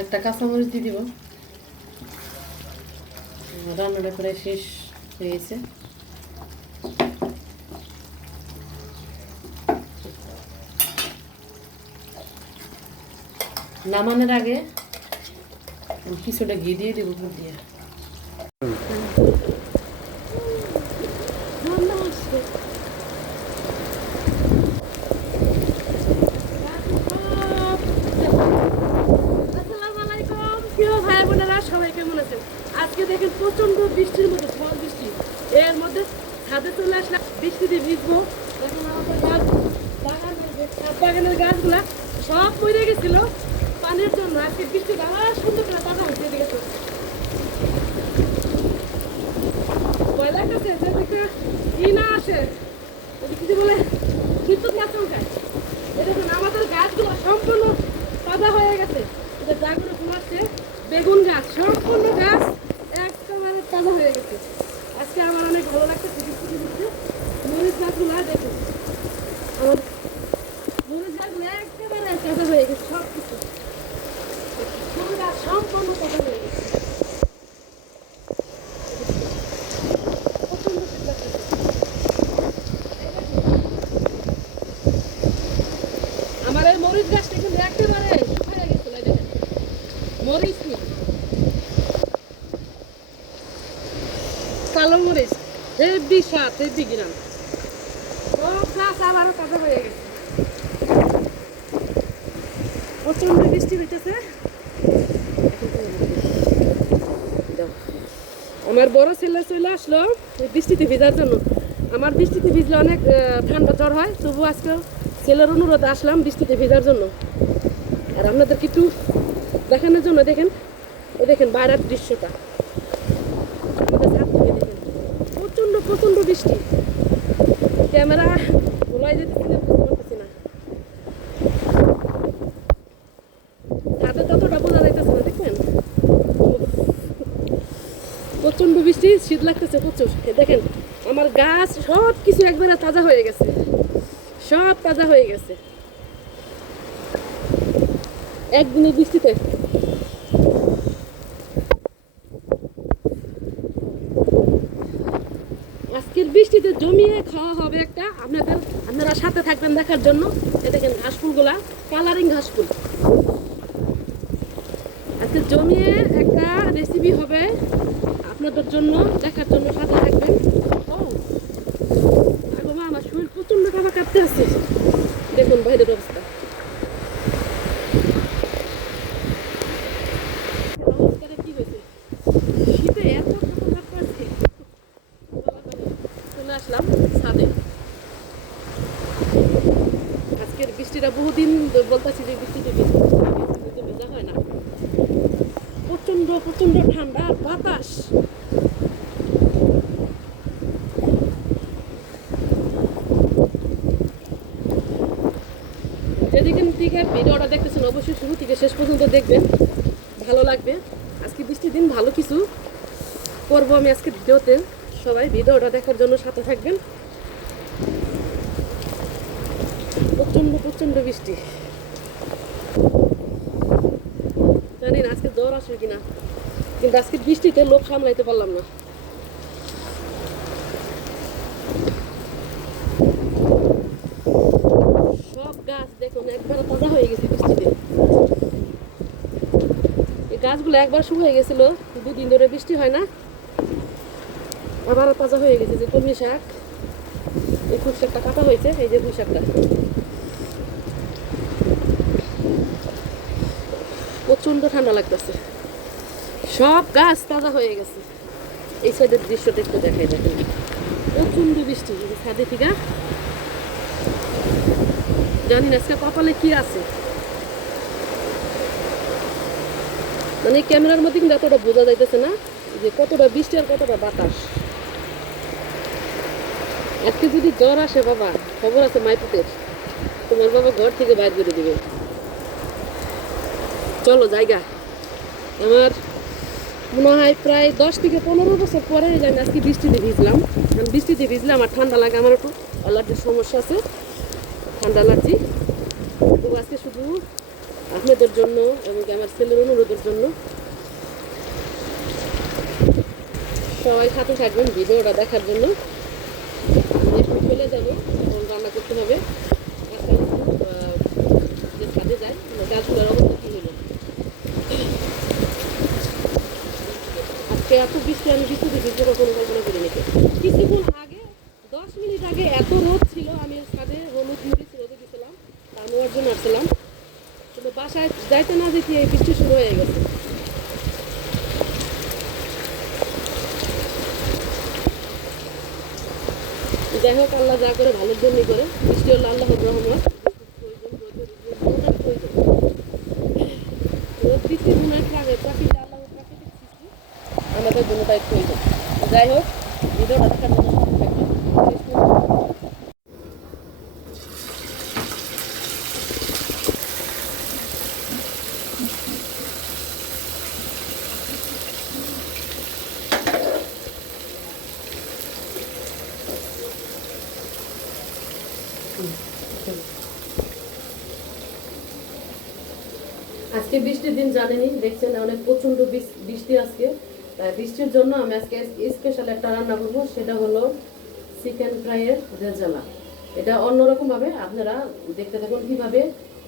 একটা কাঁচামরিচ দিয়ে দিব। রান্নাটা প্রায় শেষ হয়ে গেছে। নামানোর আগে কিছুটা ঘি দিয়ে দেবো উপর দিয়ে। সবাই কেমন আছেন? আজকে দেখেন প্রচন্ড বৃষ্টির মধ্যে, ঝড় বৃষ্টি, এর মধ্যে ছাদে চলে আসলাম বৃষ্টিতে ভিজবো। এখন আমাদের বাগানের গাছগুলা সব মরে গেছিল পানির জন্য। আজকে বৃষ্টিটা আবার সুন্দর করে তাজা হচ্ছে। এদিকে তো ভয় লাগতেছে যে দেখে ই না আসে, কিছু বলে বিদ্যুৎ না চমকায়। এই দেখুন আমাদের গাছগুলো সম্পূর্ণ তাজা হয়ে গেছে। এটা জাগুলো ফুল আসছে, বেগুন গাছ সম্পূর্ণ গাছ একেবারে তাজা হয়ে গেছে। আজকে আমার অনেক ভালো লাগছে। মরিচ গাছগুলো দেখুন, আমার মরিচ গাছগুলো একেবারে তাজা হয়ে গেছে। সব কিছু ফুল গাছ সম্পূর্ণ তাজা হয়ে গেছে। প্রচন্ড শীত লাগতেছে। আমার এই মরিচ গাছটা কিন্তু একেবারে শুকিয়ে গেছিল। এই দেখেন মরিচ কি কালো মরিচ, হেভি স্বাদ, হেভি গ্রাম। সব গাছ আবারও তাজা হয়ে গেছে। প্রচন্ড বৃষ্টি হইতেছে। আমার বড় ছেলে চলে আসলো এই বৃষ্টিতে ভিজার জন্য। আমার বৃষ্টিতে ভিজলে অনেক ঠান্ডা জ্বর হয়, তবু আজকে ছেলের অনুরোধে আসলাম বৃষ্টিতে ভেজার জন্য। আর আপনাদের একটু দেখানোর জন্য দেখেন, ও দেখেন বাইরের দৃশ্যটা, আমাদের ছাদ থেকে দেখেন প্রচন্ড প্রচন্ড বৃষ্টি। ক্যামেরা ভোলাই যেতেছি না, বুঝতে পারতেছি না। ছাদে ততটা বোঝা যাইতেছে না, দেখবেন প্রচন্ড বৃষ্টি, শীত লাগতেছে প্রচুর। দেখেন আমার গাছ সব কিছু একবারে তাজা হয়ে গেছে, সব তাজা হয়ে গেছে একদিনের বৃষ্টিতে। আজকের বৃষ্টিতে জমিয়ে খাওয়া হবে একটা। আপনারা সাথে থাকবেন দেখার জন্য। এ দেখেন ঘাস ফুলগুলা কালারিং ঘাস ফুল। আজকে জমিয়ে একটা রেসিপি হবে আপনাদের জন্য, দেখার জন্য সাথে থাকবেন। ও মা, আমার শরীর প্রচন্ড টাকা কাটতে আছে। দেখুন বাইরের অবস্থা, কি হয়েছে শীতে এত টাকা কাটতে আছে। চলে আসলাম ছাদে। আজকের বৃষ্টিটা বহুদিন বলতেছি যে বৃষ্টিতে ভেজা হয় না। প্রচন্ড প্রচন্ড ঠান্ডা বাতাস। যেদিকে থেকে ভিডিওটা দেখতেছেন অবশ্যই শুরু থেকে শেষ পর্যন্ত দেখবেন, ভালো লাগবে। আজকে বৃষ্টির দিন ভালো কিছু করবো আমি আজকে ভিডিওতে। সবাই ভিডিওটা দেখার জন্য সাথে থাকবেন। প্রচন্ড প্রচন্ড বৃষ্টি, জানি না আজকে জ্বর আসবে কিনা, কিন্তু আজকে বৃষ্টিতে লোক সামলাইতে পারলাম না। সব গাছ দেখুন একবারে তাজা হয়ে গেছে বৃষ্টিতে। এই গাছগুলো একবার শুকিয়ে গেছিল, দুদিন ধরে বৃষ্টি হয় না, আবারও তাজা হয়ে গেছে। যে কলমি শাক, এই পুঁই শাকটা কাটা হয়েছে, এই যে পুঁই শাকটা। প্রচন্ড ঠান্ডা লাগতেছে, সব গাছ তাজা হয়ে গেছে। এই সাইডের দৃশ্যটা একটু দেখাই, দেখেন প্রচন্ড বৃষ্টি ছাদে থেকে। জানি না আজকে কপালে কি আছে, মানে ক্যামেরার মধ্যে কিন্তু এতটা বোঝা যাইতেছে না যে কতটা বৃষ্টি আর কতটা বাতাস। আজকে যদি জ্বর আসে বাবা, খবর আছে মাইপুতের, তোমার বাবা ঘর থেকে বাইর করে দিবে। চলো জায়গা, আমার মনে হয় প্রায় 10 থেকে 15 বছর পরে জানি আজকে বৃষ্টিতে ভিজলাম। বৃষ্টিতে ভিজলে আমার ঠান্ডা লাগে, আমার একটু অ্যালার্জির সমস্যা আছে, ঠান্ডা অ্যালার্জি। তো আজকে শুধু আপনাদের জন্য এবং আমার ছেলের অনুরোধের জন্য সবাই সাথে থাকবেন ভিডিওটা দেখার জন্য। আমি এখন চলে যাবো, এখন রান্না করতে হবে। এখন যে ছাদে যায় গাছগুলোর অবস্থা কী হলো। আজকে এত বৃষ্টি, আমি বৃষ্টিতে ভিজে কখনো কল্পনা করিনি। কিছুক্ষণ আগে 10 মিনিট আগে এত রোদ ছিল, আমি ছাদে হলুদ মরিচ রোদে দিয়েছিলাম, তার নেওয়ার জন্য আসছিলাম, কিন্তু বাসায় যাইতে না যেতে বৃষ্টি শুরু হয়ে গেছে। যাই হোক, আল্লাহ যা করে ভালোর জন্যই করে। বৃষ্টি হলো আল্লাহর রহমত। রোদ বৃষ্টি প্রাকৃতিক আল্লাহর প্রাকৃতিক সৃষ্টি, আমাদের জন্য তাই প্রয়োজন। যাই হোক, ভিডিওটা দেখার জন্য সাথে থাকবেন। আজকে বৃষ্টির দিন জানেনই, দেখছেন অনেক প্রচণ্ড বৃষ্টি আজকে। বৃষ্টির জন্য আমি আজকে স্পেশাল একটা রান্না করবো, সেটা হলো চিকেন ফ্রাইয়ের রেজালা। এটা অন্যরকমভাবে আপনারা দেখতে থাকুন কীভাবে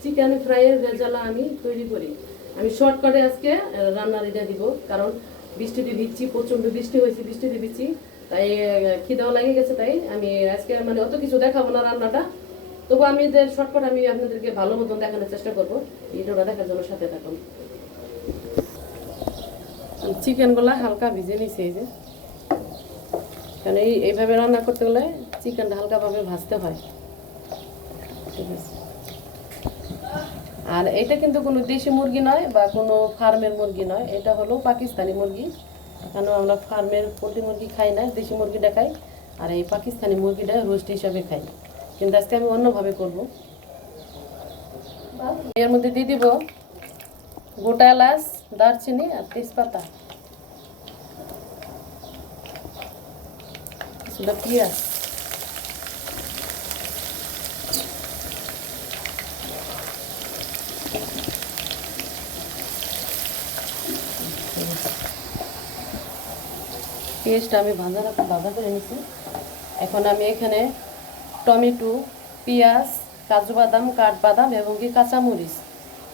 চিকেন ফ্রাইয়ের রেজালা আমি তৈরি করি। আমি শর্টকাটে আজকে রান্নার এটা দিব, কারণ বৃষ্টিতে ভিজছি, প্রচণ্ড বৃষ্টি হয়েছে, বৃষ্টিতে ভিজছি, তাই খিদাও লাগে গেছে। তাই আমি আজকে মানে অত কিছু দেখাবো না রান্নাটা, তবু আমি এদের শর্টকাট আমি আপনাদেরকে ভালো মতন দেখানোর চেষ্টা করবো। ভিডিওটা দেখার জন্য সাথে থাকুন। চিকেনগুলো হালকা ভিজে নিছে, এই যে, কারণ এইভাবে রান্না করতে গেলে চিকেনটা হালকাভাবে ভাজতে হয়, ঠিক আছে। আর এটা কিন্তু কোনো দেশি মুরগি নয় বা কোনো ফার্মের মুরগি নয়, এটা হলো পাকিস্তানি মুরগি। কেন আমরা ফার্মের পোলট্রি মুরগি খাই না, দেশি মুরগিটা খাই, আর এই পাকিস্তানি মুরগিটা রোস্ট হিসাবে খাই। কিন্তু আজকে আমি অন্যভাবে করব। এর মধ্যে দিয়ে দিব গোটা এলাচ, দারচিনি আর তেজপাতা, কিছুটা পেঁয়াজ, পেঁয়াজটা আমি ভাজা করে নিছি। এখন আমি এখানে টমেটো, পেঁয়াজ, কাজু বাদাম, কাঠবাদাম এবং কি কাঁচামরিচ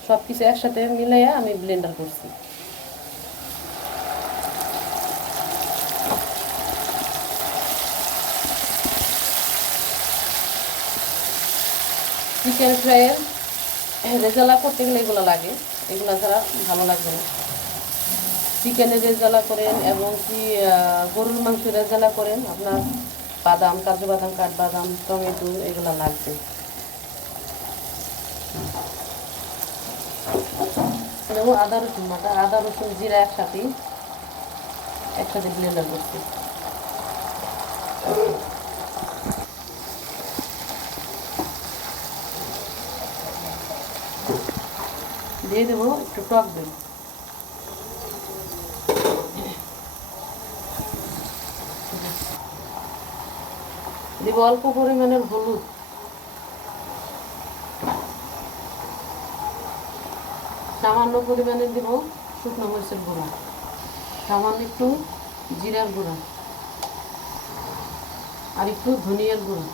সব কিছু একসাথে মিলাইয়া আমি ব্লেন্ডার করছি। চিকেন ফ্রাইয়ের রেজালা করতে গেলে এগুলো লাগে, এগুলো ছাড়া ভালো লাগবে না। চিকেনের রেজালা করেন এবং কি গরুর মাংস রেজালা করেন, আপনার বাদাম, কাজু বাদাম, কাঠবাদাম, টমেটো এগুলো লাগবে। আদা রসুন বাটা, আদা রসুন জিরা একসাথে ব্লেন্ডার করছি। দিয়ে দেবো একটু টক দই, দিব অল্প পরিমাণের হলুদ, সামান্য পরিমাণে দিব শুকনো মরিচের গুঁড়া, সামান্য একটু জিরার গুঁড়া আর একটু ধনিয়ার গুঁড়া,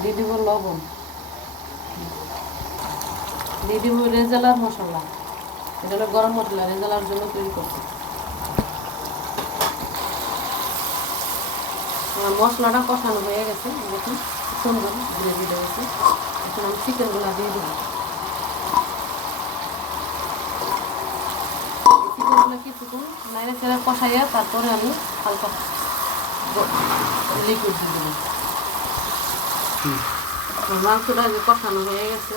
দিয়ে দিব লবণ, দিয়ে দিব রেজালার মশলা। এটা হলো গরম মশলা, রেজালার জন্য তৈরি করছি। মশলাটা কষানো হয়ে গেছে, দেখুন সুন্দর গ্রেভি হয়েছে। এখন আমি চিকেনগুলো দিয়ে দেবো। চিকেনগুলো কিছুক্ষণ নাইড়ে চেড়ে কষাইয়া তারপরে আমি হালকা লিকুইড দিয়ে দেবো। মাংসটা যে কষানো হয়ে গেছে,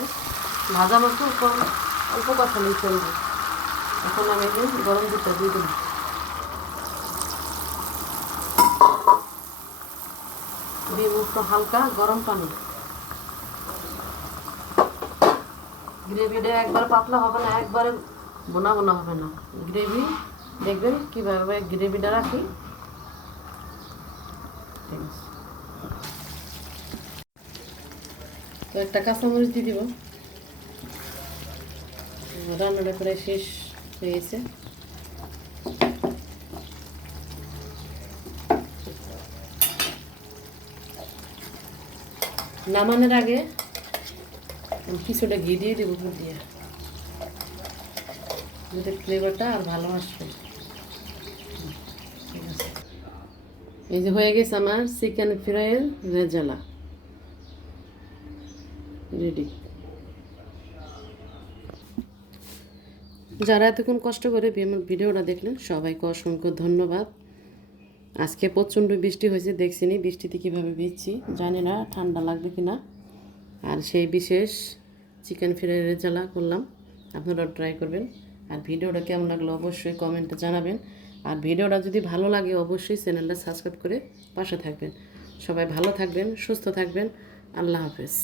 ভাজা মাংস অল্প কষানোই চলবে। এখন আমি গরম দুধটা দিয়ে দেবো। দিয়ে একটু হালকা গরম পানি। গ্রেভিটা একবার পাতলা হবে না, একবারে বোনা বোনা হবে না। গ্রেভি দেখবেন কীভাবে গ্রেভিটা রাখি, ঠিক আছে। তো একটা কাঁচামরিচ দিয়ে দিব। রান্নাটা প্রায় শেষ হয়ে গেছে। নামানোর আগে আমি কিছুটা ঘি দিয়ে দেবো উপর দিয়ে, যাতে ফ্লেভারটা আর ভালো আসবে। ঠিক আছে, এই যে হয়ে গেছে আমার চিকেন ফ্রাইয়ের রেজালা রেডি। যারা এতক্ষণ কষ্ট করে আমার ভিডিওটা দেখলেন সবাইকে অসংখ্য ধন্যবাদ। আজকে প্রচণ্ড বৃষ্টি হয়েছে, দেখছিনি বৃষ্টিতে কীভাবে ভিজছি, জানি না ঠান্ডা লাগবে কি না। আর সেই বিশেষ চিকেন ফ্রাই রেজালা করলাম, আপনারাও ট্রাই করবেন। আর ভিডিওটা কেমন লাগলো অবশ্যই কমেন্টে জানাবেন। আর ভিডিওটা যদি ভালো লাগে অবশ্যই চ্যানেলটা সাবস্ক্রাইব করে পাশে থাকবেন। সবাই ভালো থাকবেন, সুস্থ থাকবেন। আল্লাহ হাফেজ।